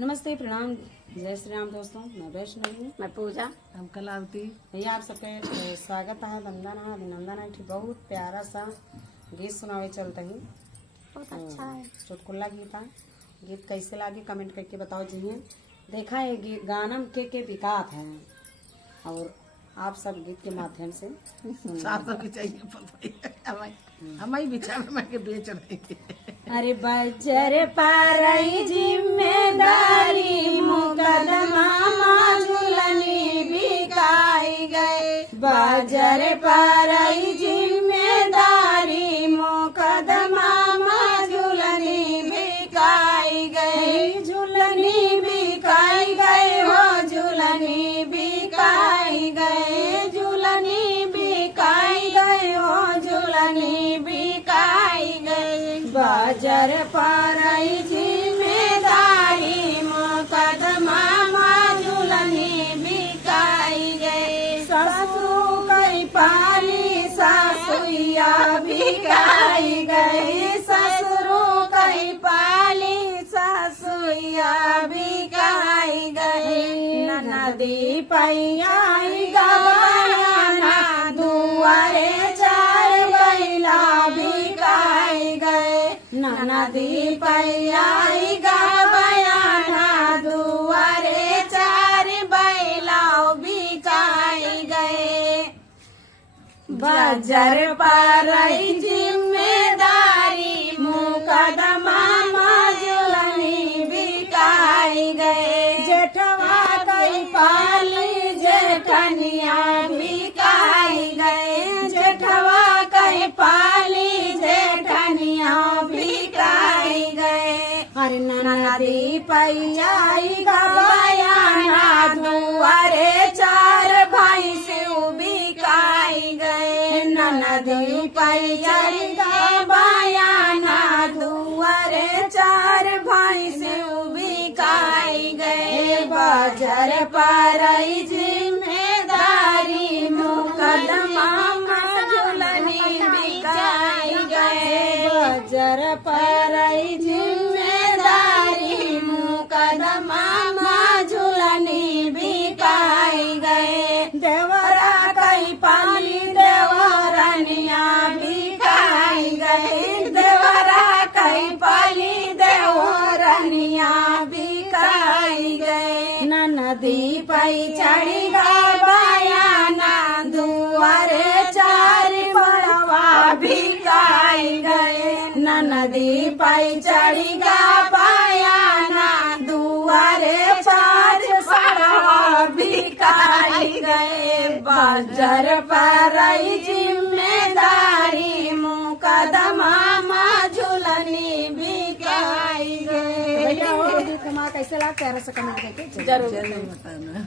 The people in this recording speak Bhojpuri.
नमस्ते, प्रणाम, जय श्री राम दोस्तों। मैं वैष्णवी हूँ। मैं पूजा। हम कलावती। भैया आप सबके स्वागत है, वंदन है, अभिनंदन है। ठीक बहुत प्यारा सा गीत सुनावे चलते ही। बहुत अच्छा है। चुटकुला गीत है। गीत कैसे लागे कमेंट करके बताओ जी। देखा है गीत गानम के विकास है और आप सब गीत के माध्यम से साफ सब चाहिए हमारी बिछा में के बेच रहे। अरे बजर पारई जिम्मेदारी मुकदमा झुलनी बिकाई गए। बजर पारई जिम्मेदारी मुकदमा झुलनी बिकाई गए। झुलनी बिकाई गए हो, झुलनी बिकाई गए। झुलनी बिकाई गए हो, झुलनी बिकाई गए। बाजार पारई जिम्मेदारी मुकदमा झुलनी बिकाई गए। ससुर कई पाली सासुया बिकाई गए। ससुर कई पाली सासुया बिकाई गए। नदी पैयाई गवाना दुआरे चार बैला बिकाई गए। नदी पैयाई गवाना दुआरे चार बैला बिकाई गए। बाजार पारई जिम्मेदारी मुकदमा झुलनी बिकाई गए। जेठवा कई पाली जेठनिया बिकाई गए। जेठवा कई पाली जेठनिया बिकाई गए। अरे नदी पैयाई गवाना दुआरे चार भाई से बिकाई गए। नदी पैयाई गवाना दुआरे चार भाई से बिकाई गए। बाजार पारई जिम्मेदारी मुकदमा झुलनी बिकाई गए। बाजार पारई जिम्मेदारी मुकदमा झुलनी बिकाई गए। देवरा कई पाली देवरनिया बिकाई गए। देवरा कई पाली देवरनिया बिकाई गए। नदी पई चढ़ी गवाना दुआरे चार बड़वा बिकाई गए। नदी पई चढ़ी गवाना दुआरे चार बड़वा बिकाई गए। बाजार पारई जिम्मेदारी मुकदमा झुलनी बिकाई गए। भैया कैसे लागते हैं? कमेंट करके जरूर बताना।